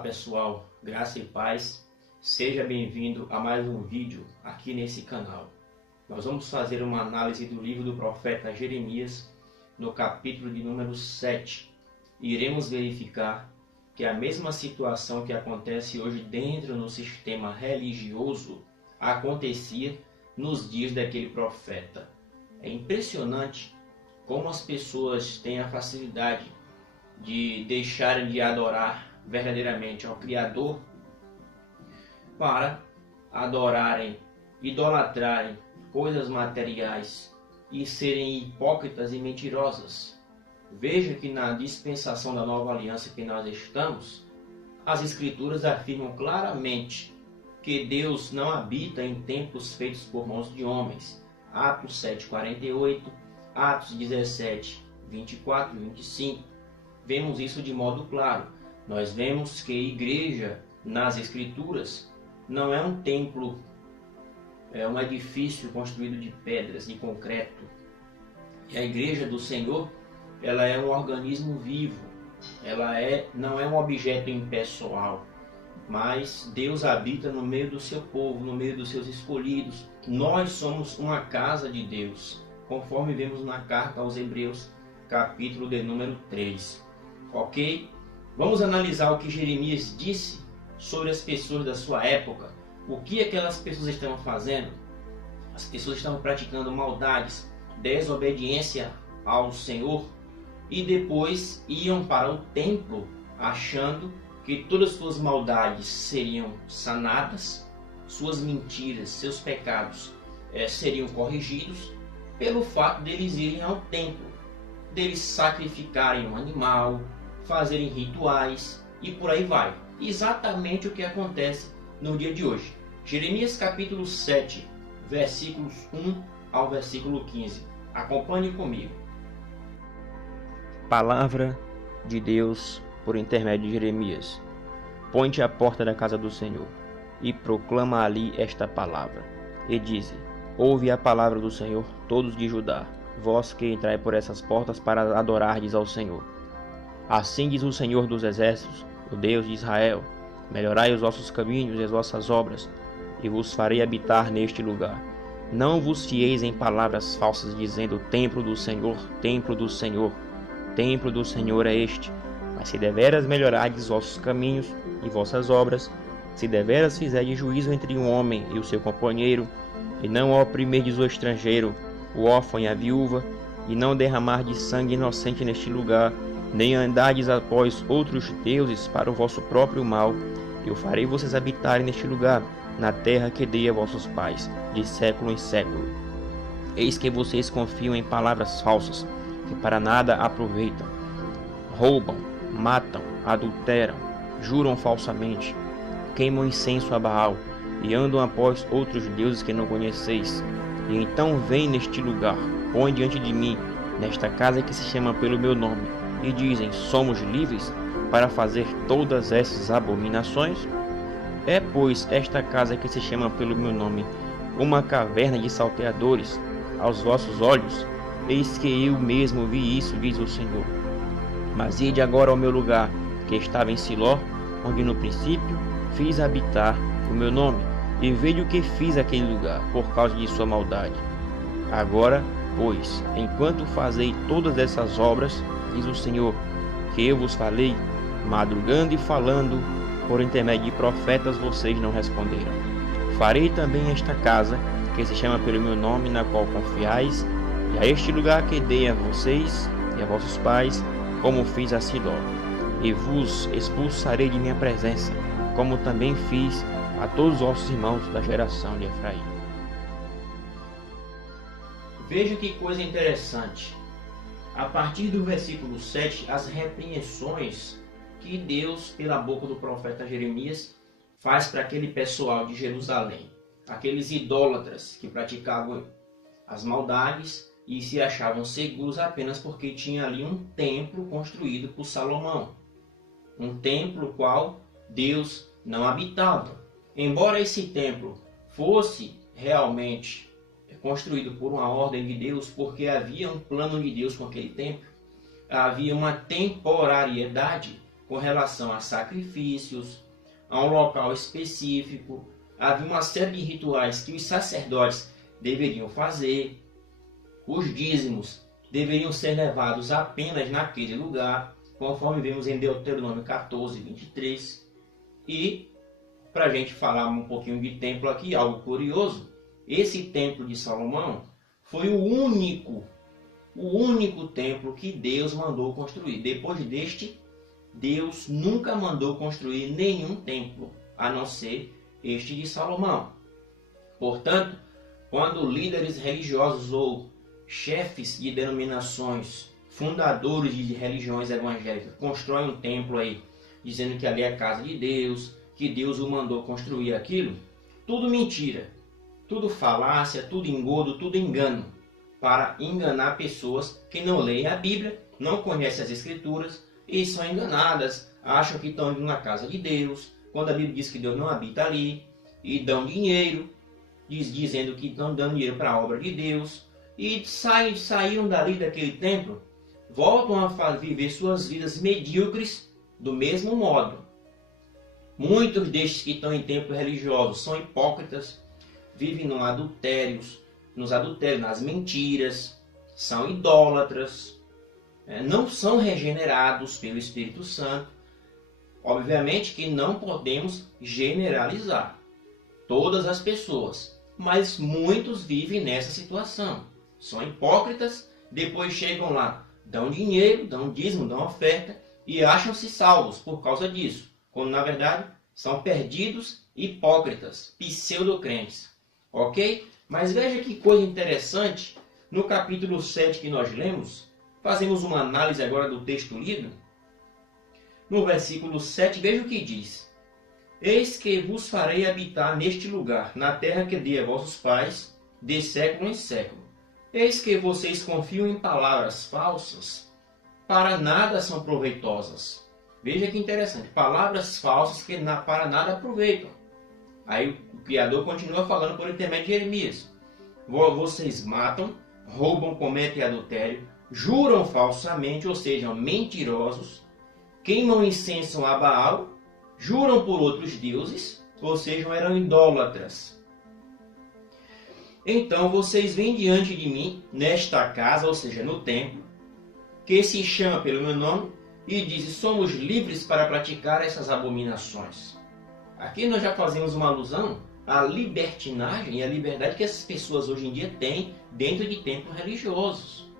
pessoal, graça e paz, seja bem-vindo a mais um vídeo aqui nesse canal. Nós vamos fazer uma análise do livro do profeta Jeremias no capítulo de número 7. Iremos verificar que a mesma situação que acontece hoje dentro do sistema religioso acontecia nos dias daquele profeta. É impressionante como as pessoas têm a facilidade de deixarem de adorar verdadeiramente ao Criador para adorarem, idolatrarem coisas materiais e serem hipócritas e mentirosas. Veja que na dispensação da nova aliança que nós estamos, as Escrituras afirmam claramente que Deus não habita em templos feitos por mãos de homens. Atos 7:48, Atos 17:24 e 25. Vemos isso de modo claro. Nós vemos que a igreja nas Escrituras não é um templo, é um edifício construído de pedras, de concreto. E a igreja do Senhor, ela é um organismo vivo. Ela não é um objeto impessoal, mas Deus habita no meio do seu povo, no meio dos seus escolhidos. Nós somos uma casa de Deus, conforme vemos na carta aos Hebreus, capítulo de número 3. Ok? Vamos analisar o que Jeremias disse sobre as pessoas da sua época. O que aquelas pessoas estavam fazendo? As pessoas estavam praticando maldades, desobediência ao Senhor, e depois iam para o templo achando que todas as suas maldades seriam sanadas, suas mentiras, seus pecados seriam corrigidos pelo fato deles irem ao templo, deles sacrificarem um animal, fazerem rituais e por aí vai. Exatamente o que acontece no dia de hoje. Jeremias capítulo 7, versículos 1 ao versículo 15. Acompanhe comigo. Palavra de Deus por intermédio de Jeremias. Põe-te à porta da casa do Senhor e proclama ali esta palavra. E dize: ouve a palavra do Senhor, todos de Judá, vós que entrai por essas portas para adorardes ao Senhor. Assim diz o Senhor dos Exércitos, o Deus de Israel: melhorai os vossos caminhos e as vossas obras, e vos farei habitar neste lugar. Não vos fieis em palavras falsas, dizendo: templo do Senhor, templo do Senhor, templo do Senhor é este. Mas se deveras melhorardes vossos caminhos e vossas obras, se deveras fizerdes juízo entre um homem e o seu companheiro, e não oprimirdes o estrangeiro, o órfão e a viúva, e não derramardes sangue inocente neste lugar, nem andardes após outros deuses para o vosso próprio mal, eu farei vocês habitarem neste lugar, na terra que dei a vossos pais, de século em século. Eis que vocês confiam em palavras falsas, que para nada aproveitam. Roubam, matam, adulteram, juram falsamente, queimam incenso a Baal, e andam após outros deuses que não conheceis. E então vêm neste lugar, põem diante de mim, nesta casa que se chama pelo meu nome, e dizem: somos livres para fazer todas essas abominações? É, pois, esta casa que se chama pelo meu nome uma caverna de salteadores aos vossos olhos? Eis que eu mesmo vi isso, diz o Senhor. Mas ide agora ao meu lugar, que estava em Siló, onde no princípio fiz habitar o meu nome, e veja o que fiz aquele lugar, por causa de sua maldade. Agora, pois, enquanto fazei todas essas obras, diz o Senhor, que eu vos falei, madrugando e falando, por intermédio de profetas vocês não responderam. Farei também esta casa, que se chama pelo meu nome, na qual confiais, e a este lugar que dei a vocês e a vossos pais, como fiz a Siló, e vos expulsarei de minha presença, como também fiz a todos os vossos irmãos da geração de Efraim. Veja que coisa interessante. A partir do versículo 7, as repreensões que Deus, pela boca do profeta Jeremias, faz para aquele pessoal de Jerusalém, aqueles idólatras que praticavam as maldades e se achavam seguros apenas porque tinha ali um templo construído por Salomão, um templo qual Deus não habitava. Embora esse templo fosse realmente construído por uma ordem de Deus, porque havia um plano de Deus com aquele templo, havia uma temporariedade, com relação a sacrifícios, a um local específico. Havia uma série de rituais que os sacerdotes deveriam fazer. Os dízimos deveriam ser levados apenas naquele lugar, conforme vemos em Deuteronômio 14, 23. E, para a gente falar um pouquinho de templo aqui, algo curioso, esse templo de Salomão foi o único templo que Deus mandou construir. Depois deste, Deus nunca mandou construir nenhum templo, a não ser este de Salomão. Portanto, quando líderes religiosos ou chefes de denominações, fundadores de religiões evangélicas, constroem um templo aí, dizendo que ali é a casa de Deus, que Deus o mandou construir aquilo, tudo mentira, tudo falácia, tudo engodo, tudo engano, para enganar pessoas que não leem a Bíblia, não conhecem as Escrituras e são enganadas, acham que estão indo na casa de Deus, quando a Bíblia diz que Deus não habita ali, e dão dinheiro, dizendo que estão dando dinheiro para a obra de Deus, e saíram dali daquele templo, voltam a viver suas vidas medíocres do mesmo modo. Muitos destes que estão em templos religiosos são hipócritas, vivem nos adultérios, nas mentiras, são idólatras, não são regenerados pelo Espírito Santo. Obviamente que não podemos generalizar todas as pessoas, mas muitos vivem nessa situação. São hipócritas, depois chegam lá, dão dinheiro, dão dízimo, dão oferta e acham-se salvos por causa disso, quando na verdade são perdidos, hipócritas, pseudo-crentes. Ok? Mas veja que coisa interessante, no capítulo 7 que nós lemos, fazemos uma análise agora do texto lido. No versículo 7, veja o que diz: Eis que vos farei habitar neste lugar, na terra que dei a vossos pais, de século em século. Eis que vocês confiam em palavras falsas, para nada são proveitosas. Veja que interessante, palavras falsas que para nada aproveitam. Aí o Criador continua falando por intermédio de Jeremias. Vocês matam, roubam, cometem adultério, juram falsamente, ou seja, mentirosos, queimam incenso a Baal, juram por outros deuses, ou seja, eram idólatras. Então vocês vêm diante de mim, nesta casa, ou seja, no templo, que se chama pelo meu nome, e dizem: somos livres para praticar essas abominações. Aqui nós já fazemos uma alusão à libertinagem e à liberdade que essas pessoas hoje em dia têm dentro de templos religiosos,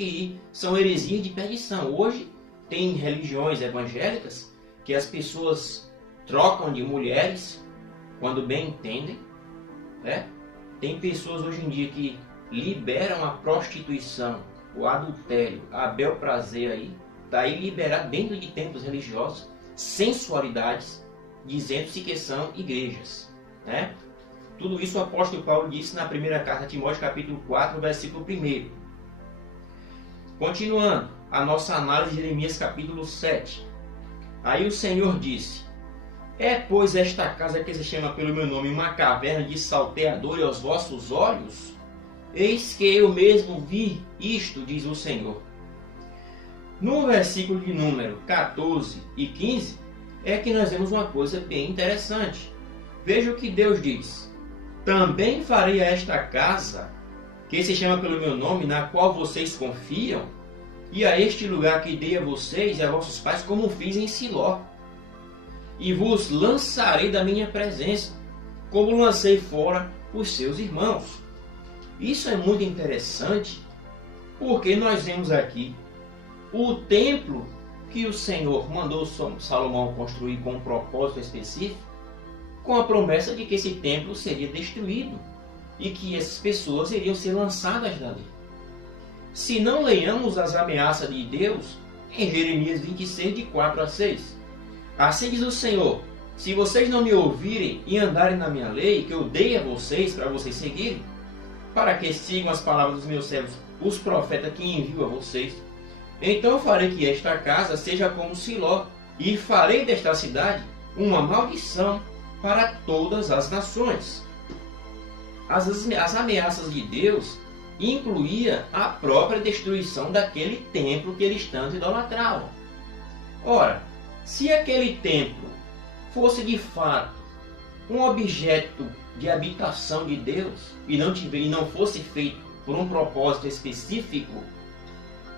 que são heresias de perdição. Hoje tem religiões evangélicas que as pessoas trocam de mulheres quando bem entendem, né? Tem pessoas hoje em dia que liberam a prostituição, o adultério, a bel prazer aí, está aí liberado dentro de templos religiosos, sensualidades, dizendo-se que são igrejas, né? Tudo isso o apóstolo Paulo disse na primeira carta a Timóteo, capítulo 4, versículo 1. Continuando a nossa análise de Jeremias, capítulo 7. Aí o Senhor disse: É, pois, esta casa que se chama pelo meu nome uma caverna de salteador aos vossos olhos? Eis que eu mesmo vi isto, diz o Senhor. No versículo de número 14 e 15, é que nós vemos uma coisa bem interessante. Veja o que Deus diz: Também farei a esta casa, que se chama pelo meu nome, na qual vocês confiam, e a este lugar que dei a vocês e a vossos pais, como fiz em Siló. E vos lançarei da minha presença, como lancei fora os seus irmãos. Isso é muito interessante, porque nós vemos aqui o templo que o Senhor mandou Salomão construir com um propósito específico, com a promessa de que esse templo seria destruído e que essas pessoas iriam ser lançadas dali. Se não leiamos as ameaças de Deus em Jeremias 26, de 4 a 6. Assim diz o Senhor: se vocês não me ouvirem e andarem na minha lei, que eu dei a vocês para vocês seguirem, para que sigam as palavras dos meus servos, os profetas que envio a vocês, então farei que esta casa seja como Siló, e farei desta cidade uma maldição para todas as nações. As ameaças de Deus incluía a própria destruição daquele templo que eles tanto idolatravam. Ora, Se aquele templo fosse de fato um objeto de habitação de Deus e não fosse feito por um propósito específico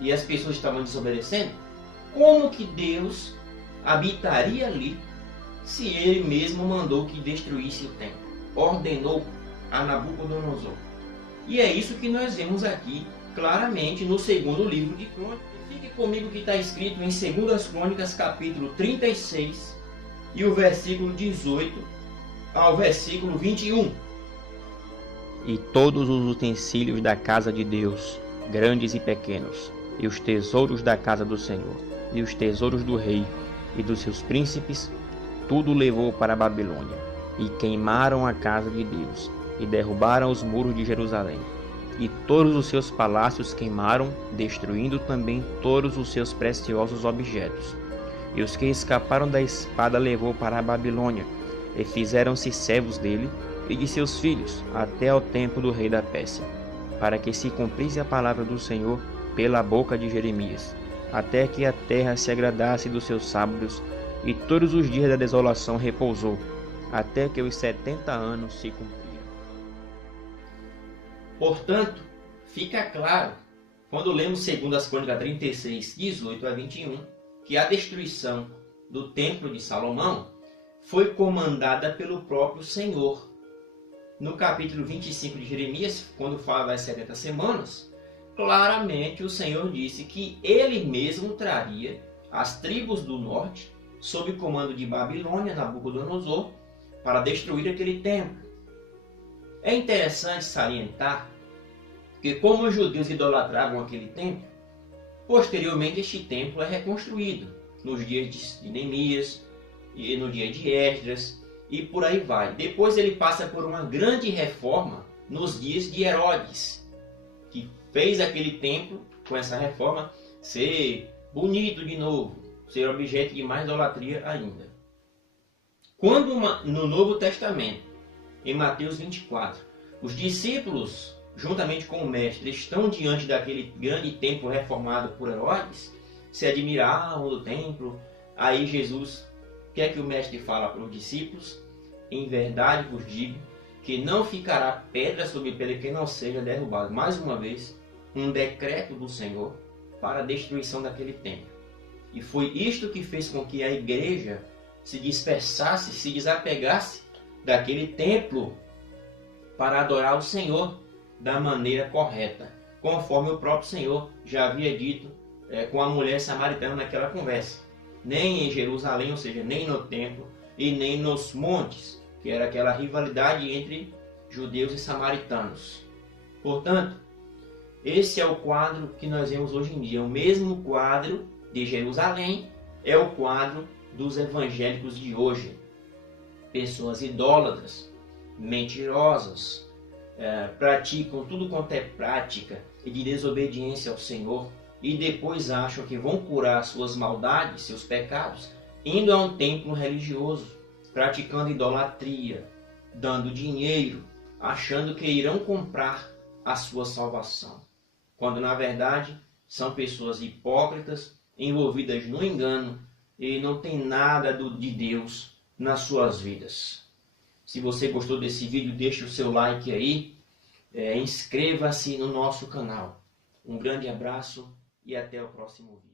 e as pessoas estavam desobedecendo, como que Deus habitaria ali se ele mesmo mandou que destruísse o templo? Ordenou a Nabucodonosor. E é isso que nós vemos aqui claramente no segundo livro de Crônicas. Fique comigo que está escrito em 2 Crônicas, capítulo 36, e o versículo 18 ao versículo 21. E todos os utensílios da casa de Deus, grandes e pequenos, e os tesouros da casa do Senhor, e os tesouros do rei e dos seus príncipes, tudo levou para a Babilônia, e queimaram a casa de Deus, e derrubaram os muros de Jerusalém. E todos os seus palácios queimaram, destruindo também todos os seus preciosos objetos. E os que escaparam da espada levou para a Babilônia, e fizeram-se servos dele e de seus filhos, até ao tempo do rei da Pérsia, para que se cumprisse a palavra do Senhor pela boca de Jeremias, até que a terra se agradasse dos seus sábados, e todos os dias da desolação repousou, até que os 70 anos se cumpriram. Portanto, fica claro, quando lemos 2 Crônicas 36, 18 a 21, que a destruição do Templo de Salomão foi comandada pelo próprio Senhor. No capítulo 25 de Jeremias, quando fala das 70 semanas, claramente o Senhor disse que ele mesmo traria as tribos do norte sob comando de Babilônia, Nabucodonosor, para destruir aquele templo. É interessante salientar que, como os judeus idolatravam aquele templo, posteriormente este templo é reconstruído nos dias de Neemias e no dia de Esdras e por aí vai. Depois ele passa por uma grande reforma nos dias de Herodes, que fez aquele templo, com essa reforma, ser bonito de novo, ser objeto de mais idolatria ainda. Quando no Novo Testamento, em Mateus 24, os discípulos, juntamente com o mestre, estão diante daquele grande templo reformado por Herodes, se admiravam do templo. Aí Jesus, o que é que o mestre fala para os discípulos? Em verdade vos digo que não ficará pedra sobre pedra que não seja derrubada. Mais uma vez, um decreto do Senhor para a destruição daquele templo. E foi isto que fez com que a igreja se dispersasse, se desapegasse daquele templo para adorar o Senhor da maneira correta, conforme o próprio Senhor já havia dito com a mulher samaritana naquela conversa. Nem em Jerusalém, ou seja, nem no templo e nem nos montes, que era aquela rivalidade entre judeus e samaritanos. Portanto, esse é o quadro que nós vemos hoje em dia. O mesmo quadro de Jerusalém é o quadro dos evangélicos de hoje. Pessoas idólatras, mentirosas, praticam tudo quanto é prática de desobediência ao Senhor e depois acham que vão curar suas maldades, seus pecados, indo a um templo religioso, praticando idolatria, dando dinheiro, achando que irão comprar a sua salvação, quando na verdade são pessoas hipócritas, envolvidas no engano e não tem nada de Deus nas suas vidas. Se você gostou desse vídeo, deixe o seu like aí, inscreva-se no nosso canal. Um grande abraço e até o próximo vídeo.